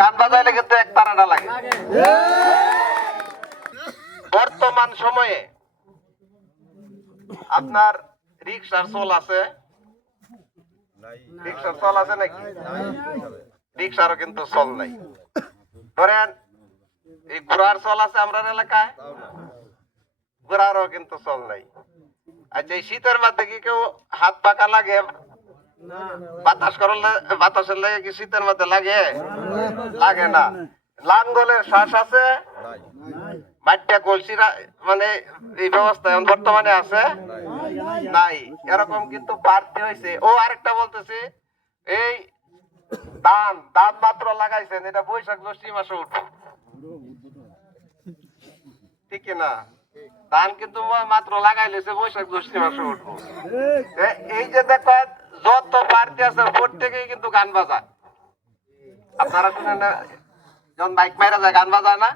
গান বাজাইলে কিন্তু এক তারাটা লাগে। বর্তমান সময়ে আপনার রিক্সার চল আছে, রিক্সার চল আছে নাকি? রিক্সারও কিন্তু চল নাই। ধরেন এই ঘোড়ার চল আছে আমরা এলাকায়, ঘোড়ারও কিন্তু চল নাই। আচ্ছা এই শীতের মধ্যে কি কেউ হাত পাকা লাগে? বাতাস করলে বাতাসের লাগে কি শীতের মধ্যে লাগে? লাগে না। লাঙ্গলের শ্বাস আছে, মাটিয়া কলসিরা মানে এই ব্যবস্থা এখন বর্তমানে আছে নাই। এরকম কিন্তু বাড়তি হয়েছে। ও আরেকটা বলতেছি, এই ধান ধান মাত্র লাগাইছেন, এটা বৈশাখ জ্যৈষ্ঠ মাসে উঠবে, ঠিক না? ধান কিন্তু মাত্র লাগাই লেছে বৈশাখ জ্যৈষ্ঠ মাসে উঠবো। এই যে দেখেন যত পার্টি আছে প্রত্যেকেই কিন্তু গান বাজায়। আপনারা শুনেন না, যখন বাইক মাইরা যায় গান বাজায় না?